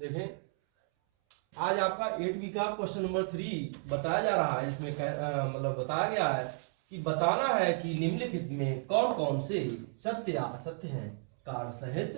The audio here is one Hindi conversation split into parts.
देखें आज आपका 8वीं का क्वेश्चन नंबर 3 बताया जा रहा है। इसमें मतलब बताया गया है कि बताना है कि निम्नलिखित में कौन कौन से सत्य या असत्य हैं, कार्य सहित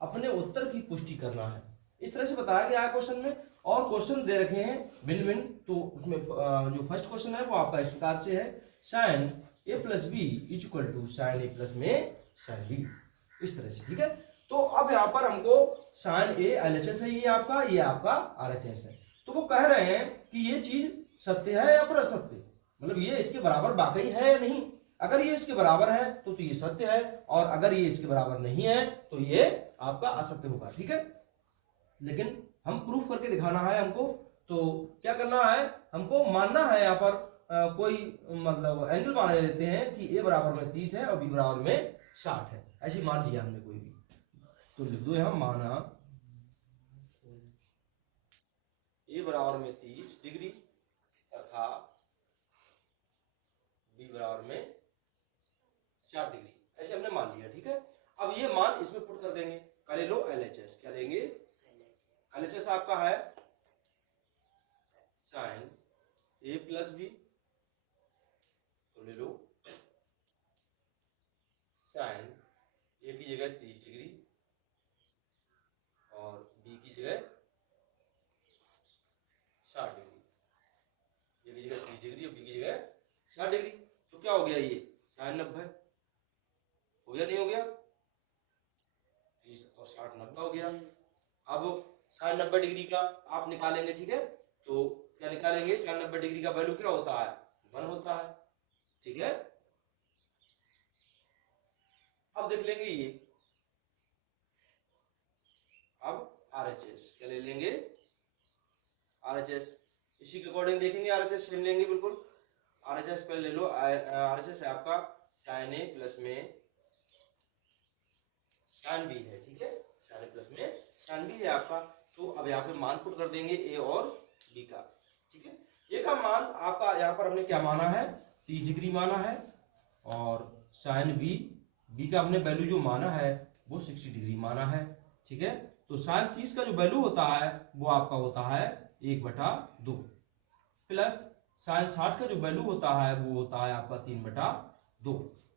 अपने उत्तर की पुष्टि करना है। इस तरह से बताया गया है क्वेश्चन में, और क्वेश्चन दे रखे हैं भिन्न भिन्न। तो उसमें जो फर्स्ट क्वेश्चन है वो आपका इस प्रकार से है, sine A plus B is equal to sine A plus में साइन बी, इस तरह से। ठीक है, तो अब यहाँ पर हमको साइन ए एलएचएस है, ये आपका आरएचएस है। तो वो कह रहे हैं कि ये चीज सत्य है या फिर असत्य, मतलब ये इसके बराबर वाकई है या नहीं। अगर ये इसके बराबर है तो ये सत्य है, और अगर ये इसके बराबर नहीं है तो ये आपका असत्य होगा। ठीक है, लेकिन हम प्रूफ करके दिखाना है हमको। तो क्या करना है, हमको मानना है यहाँ पर कोई मतलब एंगल मान लेते हैं कि ए बराबर में 30 है और बी बराबर में 60 है, ऐसे मान लिया हमने कोई भी। तो लिख दो यहां माना ए बराबर में 30 डिग्री तथा बी बराबर में 60 डिग्री, ऐसे हमने मान लिया। ठीक है, अब ये मान इसमें पुट कर देंगे। पहले लो एलएचएस, क्या लेंगे, एलएचएस आपका है साइन ए प्लस बी, तो ले लो साइन ए की जगह 30 डिग्री और बी की जगह 60 डिग्री, ए की जगह 30 डिग्री और बी की जगह 60 डिग्री। तो क्या हो गया, ये साइन 90 हो गया, नहीं हो गया, 30 और 60 90 हो गया। अब साइन 90 डिग्री का आप निकालेंगे। ठीक है, तो क्या निकालेंगे, साइन 90 डिग्री का वैल्यू क्या होता है, 1 होता है। ठीक है, अब देख लेंगे ये, अब आरएचएस क्या ले लेंगे, आरएचएस इसी के अकॉर्डिंग देखेंगे, आरएचएस सेम लेंगे बिल्कुल। आरएचएस पहले ले लो, आरएचएस है आपका साइन ए प्लस में साइन बी है। ठीक है, साइन ए प्लस में साइन बी है आपका। तो अब यहाँ पे मान पुट कर देंगे ए और बी का। ठीक है, ए का मान आपका यहाँ पर हमने क्या माना है, 30 डिग्री माना है, और साइन बी, बी का हमने वैल्यू जो माना है वो 60 डिग्री माना है। ठीक है, तो साइन 30 का जो वैल्यू होता है वो आपका होता है 1/2, प्लस साइन 60 का जो वैल्यू होता है वो होता है आपका 3/2।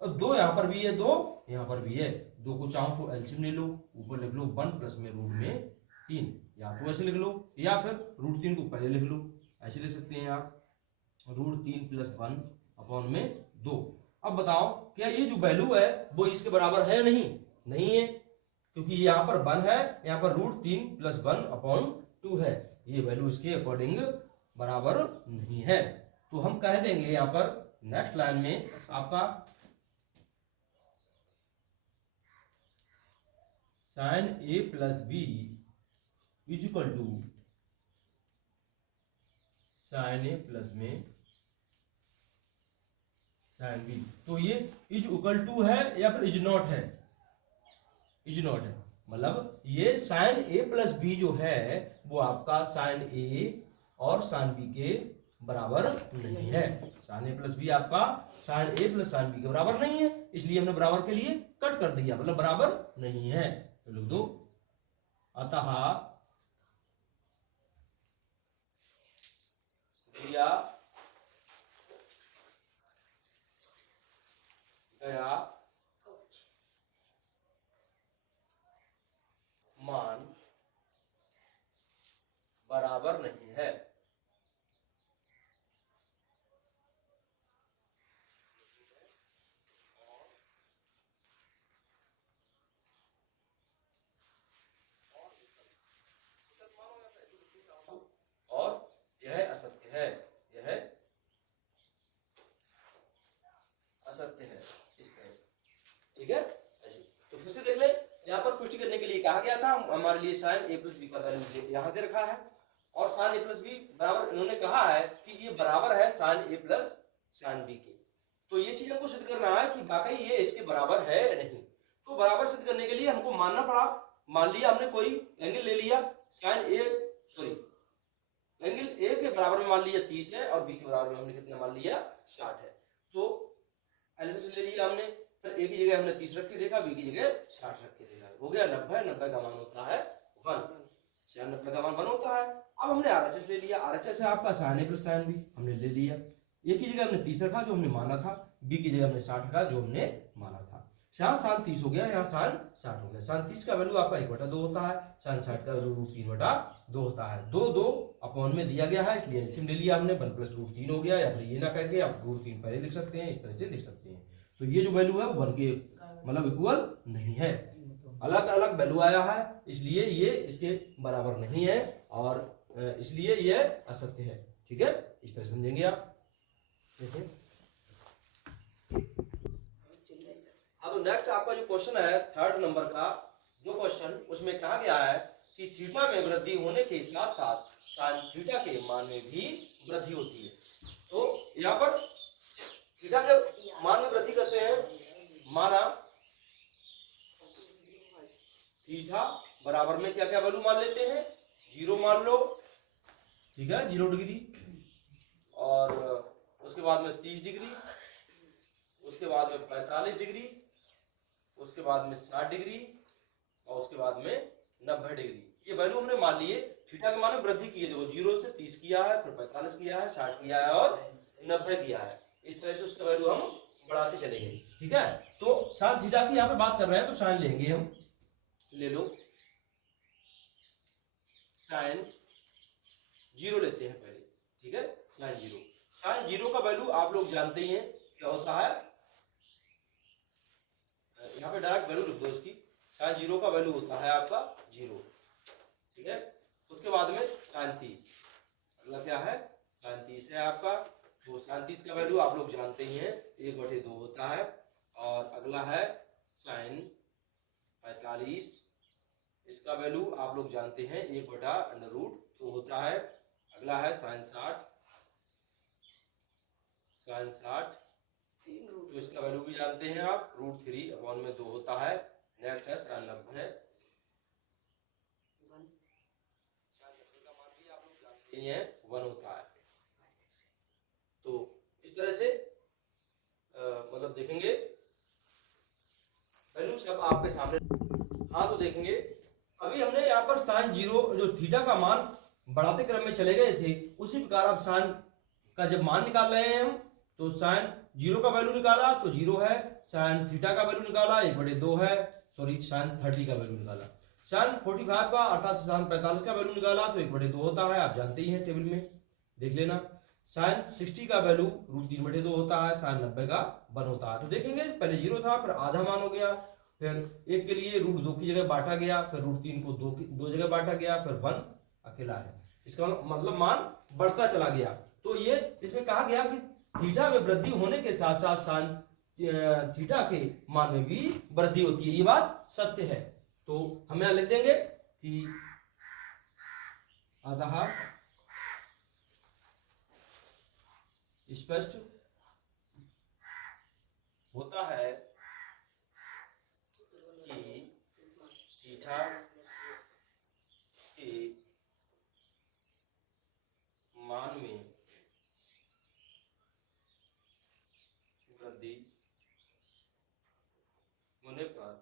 अब 2 यहाँ पर भी है, 2 यहाँ पर भी है, 2 को चाहो तो एलसीएम ले लो, ऊपर लिख लो 1 प्लस में रूट में 3, या तो ऐसे लिख लो या फिर रूट 3 को पहले लिख लो, ऐसे लिख सकते हैं आप, रूट 3 प्लस 1 अपॉन में 2। अब बताओ क्या ये जो वैल्यू है वो इसके बराबर है, नहीं नहीं है, क्योंकि यहाँ पर 1 है, यहाँ पर रूट 3 प्लस 1 अपॉन 2 है, ये वैल्यू इसके अकॉर्डिंग बराबर नहीं है। तो हम कह देंगे यहाँ पर नेक्स्ट लाइन में आपका sine A plus B is equal to sine A plus में साइन बी। तो ये इज इक्वल टू है या फिर इज नॉट है, इज नॉट है, मतलब ये साइन ए प्लस बी जो है वो आपका साइन ए और साइन बी के बराबर नहीं है। साइन ए प्लस बी आपका sine A plus sine B के बराबर नहीं है, इसलिए हमने बराबर के लिए कट कर दिया, मतलब बराबर नहीं है। तो लिख दो अतः दिया गया मान बराबर नहीं है। और यह असत्य है, यह असत्य है, इस तरह से। ठीक है, ऐसे। तो फिर से देख ले, यहाँ पर पुष्टि करने के लिए कहा गया था हमारे लिए साइन ए प्लस बी का वैल्यू यहाँ दे रखा है, और साइन ए प्लस बी बराबर इन्होंने कहा है कि ये बराबर है sine A plus sine B के। तो ये चीज हमको सिद्ध करना है कि वाकई ये इसके बराबर है या नहीं। तो बराबर सिद्ध करने के लिए हमको मानना पड़ा, मान लिया हमने कोई एंगल ले लिया, sine A sorry angle A के बराबर में मान लिया 30 है और बी के बराबर में हमने कितना मान लिया 60 है। तो एलएचएस ले लिया हमने, फिर ए की जगह हमने 30 रख के देखा, बी की जगह 60 रख के देखा, हो गया 90, 90 का मान होता है 1। साइन 90 का मान 1 होता है। अब हमने आरएचएस ले लिया, आरएचएस है आपका sine A plus sine B, हमने ले लिया। ए की जगह हमने 30 रखा जो हमने माना था, बी की जगह हमने 60 रखा जो हमने माना था। यहाँ साइन 30 हो गया, यहाँ साइन 60 हो गया। साइन 30 का वैल्यू आपका 1/2 होता है, साइन 60 का वैल्यू √3/2 होता है। 2 अपॉन में दिया गया है इसलिए एलसीएम ले लिया हमने, 1 + √3 हो गया, या फिर ये ना करके आप √3 पहले लिख सकते हैं, इस तरह से लिख सकते हैं। तो ये जो वैल्यू है 1 के मतलब इक्वल नहीं है, अलग अलग वैल्यू आया है, इसलिए ये इसके बराबर नहीं है और इसलिए ये असत्य है। ठीक है, इस तरह समझेंगे आप। देखिए हाँ, तो नेक्स्ट आपका जो क्वेश्चन है 3rd नंबर का जो क्वेश्चन, उसमें कहा गया है कि थीटा में वृद्धि होने के साथ साथ साइन थीटा के मान में भी वृद्धि होती है। तो यहाँ पर थीटा के मान में वृद्धि करते हैं, माना थीटा बराबर में क्या क्या वैल्यू मान लेते हैं, 0 मान लो, ठीक है, 0 डिग्री, और उसके बाद में 30 डिग्री, उसके बाद में 45 डिग्री, उसके बाद में 60 डिग्री, और उसके बाद में 90 डिग्री। ये वैल्यू हमने मान लिए, थीटा के मान में वृद्धि की है, देखो 0 से 30 किया है, फिर 45 किया है, 60 किया है और 90 किया है। इस तरह से उसका वैल्यू हम बढ़ाते चलेंगे। ठीक है, तो साइन थीटा की यहाँ पे बात कर रहे हैं तो साइन लेंगे हम, ले लो साइन 0 लेते हैं पहले। ठीक है, साइन 0, साइन 0 का वैल्यू आप लोग जानते ही हैं क्या होता है, यहाँ पे डायरेक्ट वैल्यू लिख दो इसकी। साइन 0 का वैल्यू होता है आपका 0। ठीक है, उसके बाद में साइन 30, अगला क्या है, साइन 30 है आपका। तो साइन 30 का वैल्यू आप लोग जानते ही हैं, 1/2 होता है। और अगला है साइन 45, इसका वैल्यू आप लोग जानते हैं 1/√2 होता है। अगला है साइन 60, साइन 60 तो इसका वैल्यू भी जानते हैं आप, √3/2 होता है। नेक्स्ट है साइन 90, साइन 90 का मान भी आप लोग जानते ही हैं 1 होता है। तो इस तरह से मतलब देखेंगे वैल्यू सब आपके सामने। हाँ, तो देखेंगे अभी हमने यहाँ पर साइन 0 जो थीटा का मान बढ़ाते क्रम में चले गए थे, उसी प्रकार अब साइन का जब मान निकाल रहे हैं हम, तो साइन 0 का वैल्यू निकाला तो 0 है, साइन थीटा का वैल्यू निकाला 1/2 है, सॉरी साइन 30 का वैल्यू निकाला, साइन 45 का अर्थात साइन 45 का वैल्यू निकाला तो 1/2 होता है, आप जानते ही हैं टेबल में देख लेना। साइन 60 का वैल्यू √3/2 होता है, साइन 90 का 1 होता है। तो देखेंगे पहले 0 था, फिर आधा मान हो गया, फिर 1 के लिए √2 की जगह बांटा गया, फिर √3 को 2 जगह बांटा गया, फिर 1 अकेला है। इसका मतलब मान बढ़ता चला गया। तो ये इसमें कहा गया कि थीटा में वृद्धि होने के साथ साथ साइन थीटा के मान में भी वृद्धि होती है, ये बात सत्य है। तो हम यहां लिख देंगे कि अतः स्पष्ट होता है कि थीटा के मान में वृद्धि होने पर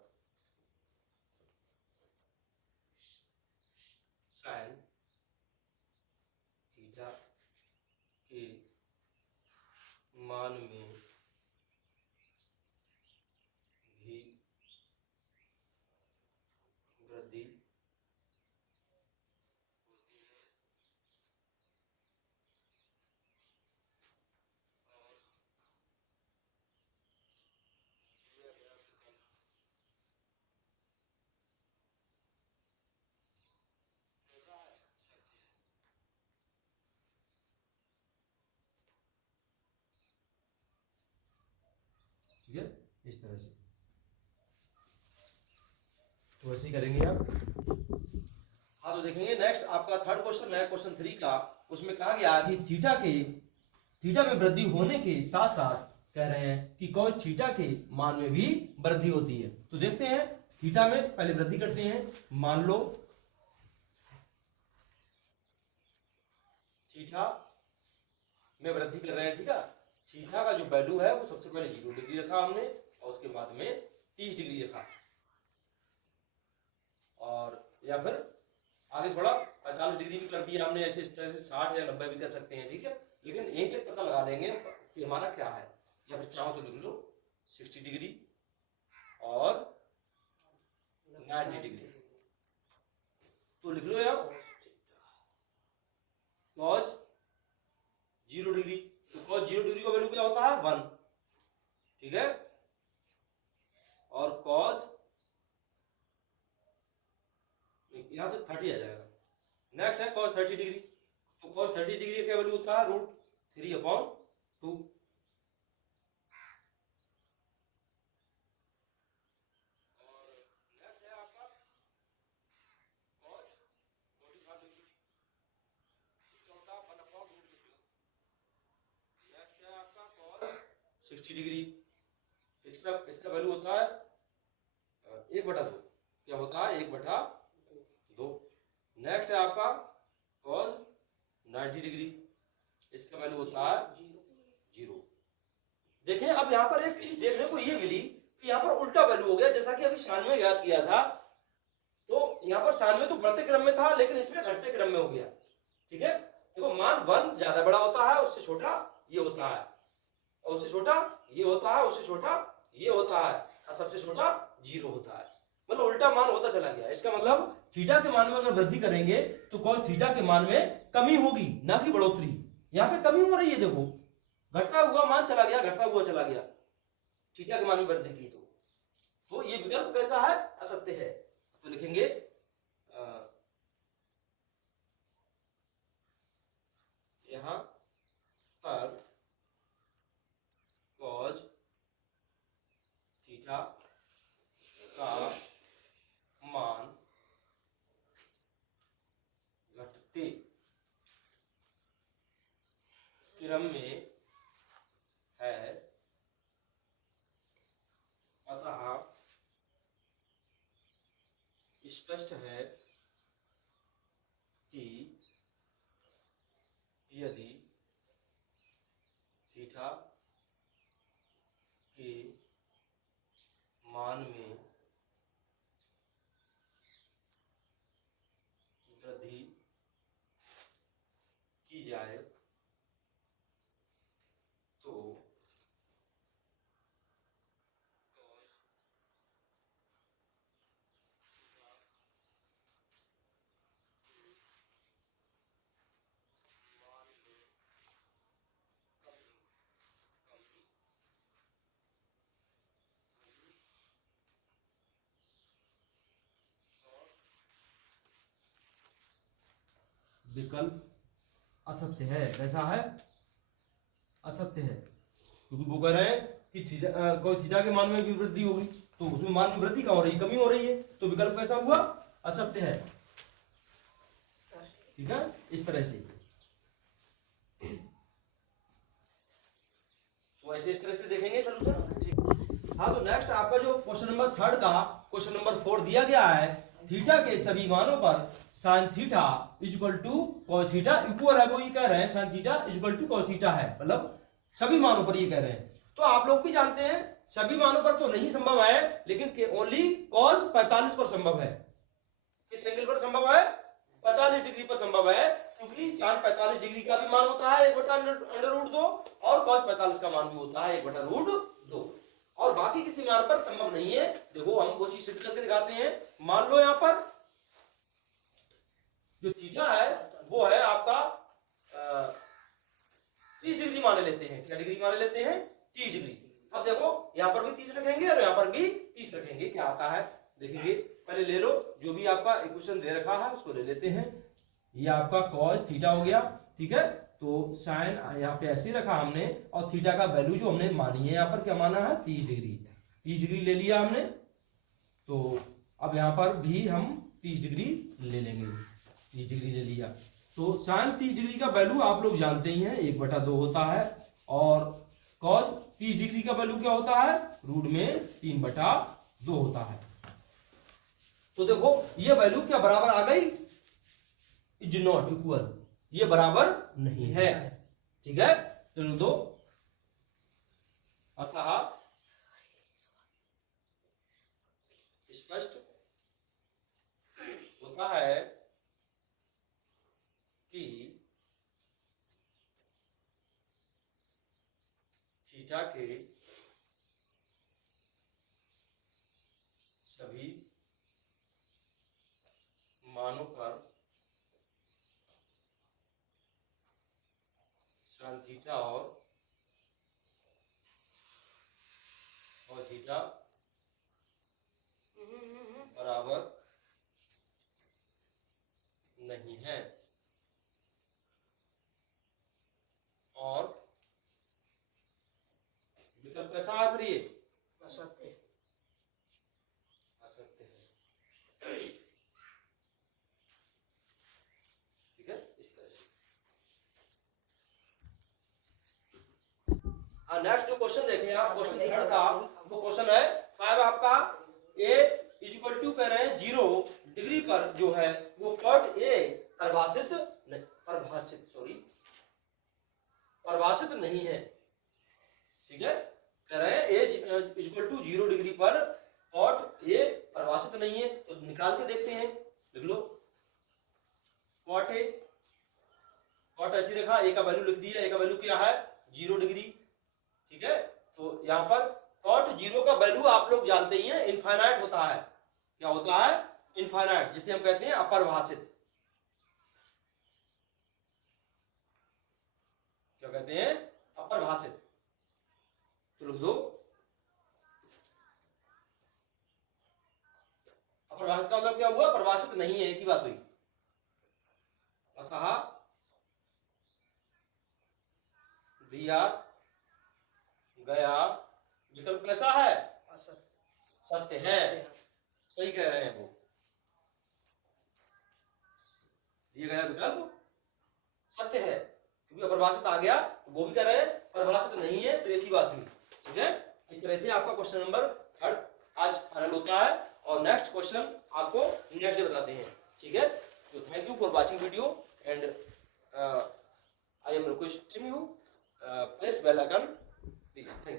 साइन थीटा के मान में भी वृद्धि होती है। और दिया गया विकल्प कैसा है, सत्य है। ठीक है, इस तरह से तो ऐसे ही करेंगे आप। हाँ, तो देखेंगे नेक्स्ट आपका 3rd क्वेश्चन है, क्वेश्चन 3 का। उसमें कहा गया कि थीटा में वृद्धि होने के साथ साथ कह रहे हैं कि cos थीटा के मान में भी वृद्धि होती है। तो देखते हैं थीटा में पहले वृद्धि करते हैं। मान लो थीटा में वृद्धि कर रहे हैं, ठीक है, थीटा का जो वैल्यू है वो सबसे पहले 0 डिग्री रखा हमने, और उसके बाद में 30 डिग्री रखा, और या फिर आगे थोड़ा 45 डिग्री भी कर दिया हमने, ऐसे इस तरह से 60 या 90 भी कर सकते हैं, ठीक है, लेकिन यहीं तक पता लगा लेंगे कि हमारा क्या है। या फिर चाहो तो लिख लो 60 डिग्री और 90 डिग्री, तो लिख लो यहाँ cos 0 डिग्री। तो cos 0 डिग्री का वैल्यू क्या होता है 1, ठीक है, और cos यहाँ तो 30 आ जाएगा। नेक्स्ट है cos 30 डिग्री, तो cos 30 डिग्री का वैल्यू होता है √3/2। नेक्स्ट है आपका cos 60 डिग्री, इसका वैल्यू होता है 1/2, क्या होता है 1/2। नेक्स्ट है आपका cos 90 डिग्री, इसका वैल्यू होता है 0। देखें अब यहाँ पर एक चीज देखने को ये मिली कि यहाँ पर उल्टा वैल्यू हो गया, जैसा कि अभी 96 याद किया था, तो यहाँ पर 96 तो बढ़ते क्रम में था, लेकिन इसमें घटते क्रम में हो गया, ठीक है। देखो मान 1 ज्यादा बड़ा होता है, उससे छोटा ये होता है, और उससे छोटा ये होता है, उससे छोटा ये होता है, और सबसे छोटा 0 होता है, मतलब उल्टा मान होता चला गया। इसका मतलब थीटा के मान में अगर वृद्धि करेंगे तो cos थीटा के मान में कमी होगी, ना कि बढ़ोतरी। यहाँ पे कमी हो रही है, देखो घटता हुआ मान चला गया, घटता हुआ चला गया, थीटा के मान में वृद्धि की तो ये विकल्प कैसा है, असत्य है। तो लिखेंगे यहाँ पर cos थीटा का मान घटते क्रम में है, अतः स्पष्ट है कि यदि थीटा के मान में वृद्धि की जाए तो विकल्प असत्य है। कैसा है, असत्य है, क्योंकि वो कह रहे हैं कि कोई थीटा के मान में भी वृद्धि होगी, तो उसमें मान में वृद्धि कहाँ हो रही है, कमी हो रही है, तो विकल्प कैसा हुआ, असत्य है, ठीक है, इस तरह से। तो ऐसे इस तरह से देखेंगे सलूशन, ठीक। हाँ, तो नेक्स्ट आपका जो क्वेश्चन नंबर 3 का क्वेश्चन नंबर 4 दिया गया है, थीटा के सभी मानों पर sin theta equal to cos theta equal है, वो ये कह रहे हैं sin theta equal to cos theta है, मतलब सभी मानों पर ये कह रहे हैं। तो आप लोग भी जानते हैं सभी मानों पर तो नहीं संभव है, लेकिन ओनली cos 45 पर संभव है। किस एंगल पर संभव है, 45 डिग्री पर संभव है, क्योंकि sin 45 डिग्री का भी मान होता है 1/√2 और cos 45 का मान भी होता है 1/√2, और बाकी किसी मान पर संभव नहीं है। देखो हम वो चीज सिद्ध करके दिखाते हैं। मान लो यहाँ पर जो थीटा है वो है आपका 30 डिग्री माने लेते हैं, क्या डिग्री माने लेते हैं, 30 डिग्री। अब देखो यहाँ पर भी 30 रखेंगे और यहाँ पर भी 30 रखेंगे, क्या आता है देखेंगे। पहले ले लो जो भी आपका इक्वेशन दे रखा है उसको ले लेते हैं। ये आपका cos थीटा हो गया, ठीक है, तो साइन यहाँ पे ऐसे रखा हमने, और थीटा का वैल्यू जो हमने मानी है यहाँ पर क्या माना है 30 डिग्री, 30 डिग्री ले लिया हमने। तो अब यहाँ पर भी हम 30 डिग्री ले लेंगे, 30 डिग्री ले लिया। तो साइन 30 डिग्री का वैल्यू आप लोग जानते ही हैं 1/2 होता है, और cos 30 डिग्री का वैल्यू क्या होता है, रूट में 3/2 होता है। तो देखो ये वैल्यू क्या बराबर आ गई, इज नॉट इक्वल, ये बराबर नहीं है, ठीक है, तो दो। अतः स्पष्ट होता है थीटा के सभी मानों पर साइन थीटा और थीटा बराबर नहीं है, और विकल्प कैसा है फिर ये? असत्य। असत्य है। ठीक है, इस तरह से। हाँ, नेक्स्ट जो क्वेश्चन देखें आप, क्वेश्चन थर्ड था, वो क्वेश्चन है 5 आपका। ए इक्वल टू कह रहे हैं 0 डिग्री पर जो है वो कट ए परिभाषित नहीं है। ठीक है, कह रहे हैं ए इक्वल टू 0 डिग्री पर कॉट ए परिभाषित नहीं है, तो निकाल के देखते हैं। लिख लो कॉट ए, कॉट ऐसी देखा, ए का वैल्यू लिख दिया, ए का वैल्यू क्या है 0 डिग्री। ठीक है, तो यहाँ पर कॉट 0 का वैल्यू आप लोग जानते ही हैं, इनफाइनाइट होता है। क्या होता है? इनफाइनाइट, जिसे हम कहते हैं अपरिभाषित। क्या कहते हैं? अपरिभाषित। तो लिख दो अपरिभाषित का मतलब क्या हुआ? परिभाषित नहीं है, एक ही बात हुई। कहा दिया गया विकल्प कैसा है? सत्य है। सही कह रहे हैं वो, दिया गया विकल्प सत्य है, क्योंकि अपरिभाषित आ गया, तो वो भी कह रहे हैं परिभाषित नहीं है, तो एक ही बात हुई। ठीक है, इस तरह से आपका क्वेश्चन नंबर 3 आज फाइनल होता है, और नेक्स्ट क्वेश्चन आपको नेक्स्ट डे बताते हैं। ठीक है, तो thank you for watching video, and I am requesting you press bell icon please. Thank you.